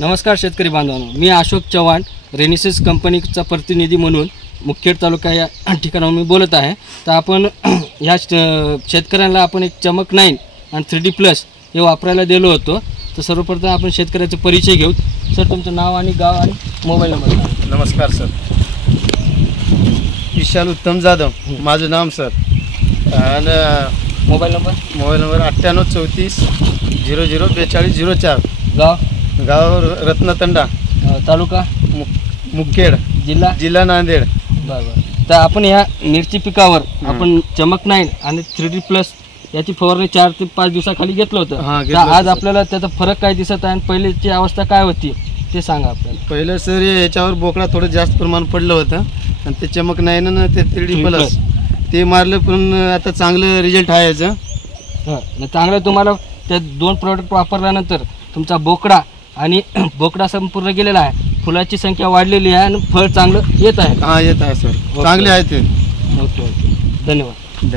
नमस्कार शेतकरी बांधवांनो, मी अशोक चव्हाण रेनिसिस कंपनीचा प्रतिनिधी म्हणून मुखेड तालुका या ठिकाणाहून मी बोलत आहे। तर आपण ह्या शेतकऱ्यांना आपण एक चमक 9 आणि 3D+ हे वापरायला दिलो होतो। तर सर्वप्रथम आपण शेतकऱ्याचा परिचय घेऊ। सर, तुमचं नाव आणि गाव आणि मोबाईल नंबर। नमस्कार सर, विशाल उत्तम जाधव माझं नाम सर। आणि मोबाईल नंबर 9834 00 42 04। गाव रत्नतंडा, तालुका मुखेड, जिल्हा नांदेड। बरोबर। तर आपण ह्या मिरची पिकावर आपण चमक 9 आणि 3D+ याची फवारणी 4 ते 5 दिवसाखाली घेतलं होतं। तर आज आपल्याला त्याचा फरक काय दिसत आहे आणि पहिलेची अवस्था काय होती ते सांगा आपल्याला। पहिलं सर याच्यावर बोकडा थोडं जास्त प्रमाण पडलं होतं आणि ते चमक 9 आणि ते 3D+ ते मारलं, पण आता चांगलं रिझल्ट आहे याचं। हां, चांगलं। तुम्हाला त्या 2 प्रोडक्ट वापरल्यानंतर तुमचा बोकडा आणि बोकडा संपूर्ण गेलेला आहे, फुलाची संख्या वाढलेली आहे आणि फळ चांगलं येत आहे। हां, येत आहे सर, चांगले आहे ते। ओके, धन्यवाद।